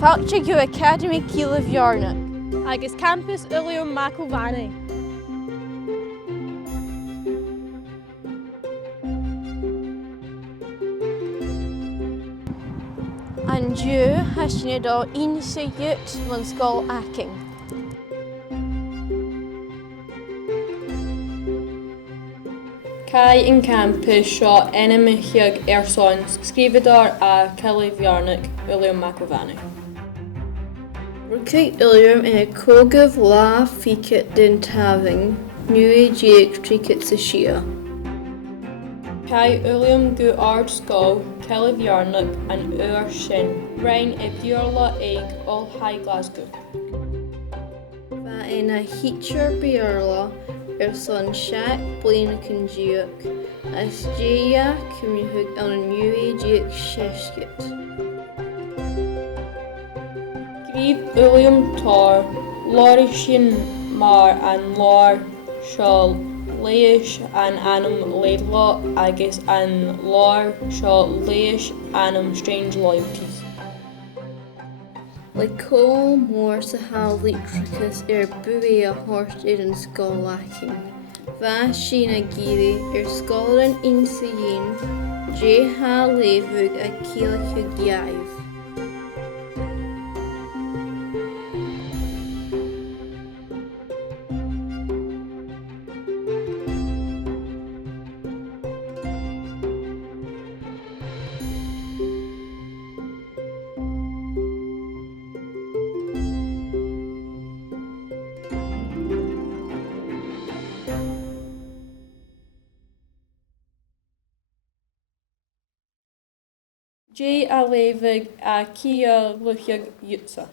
Fáilte go Acadamaidh Chille Mheàrnaig. agus Campas Uilleam MacIlvanney. An dú hasne dá insa yut van skol aking. Cai in Campas seo enimichiag sons, scríbadar a Chille Mheàrnaig, Uilleam MacIlvanney. Rukig Uilleam cógah lá ficit den taving, nua díag trícit sa Chille. Cai Uilleam go ard scó, Chille Mheàrnaig an uair sin, rain biorla ag all high Glasgow. Ba ina hitcher biorla son shack blina conjuic, as dia cymhug an a nua díag sheshkit. Gríb Uilleam tar, láir sin mar an láir seo léis an anam laidla agus an láir seo léis anam strange loyalties. Le cóil mór sa hálí tricus buí a hort an scólaching. Bha sin a gíri scóil an insa dhéin, dé há lévug a cílacha giaibh. J a lévig a kia luchiag yutsa.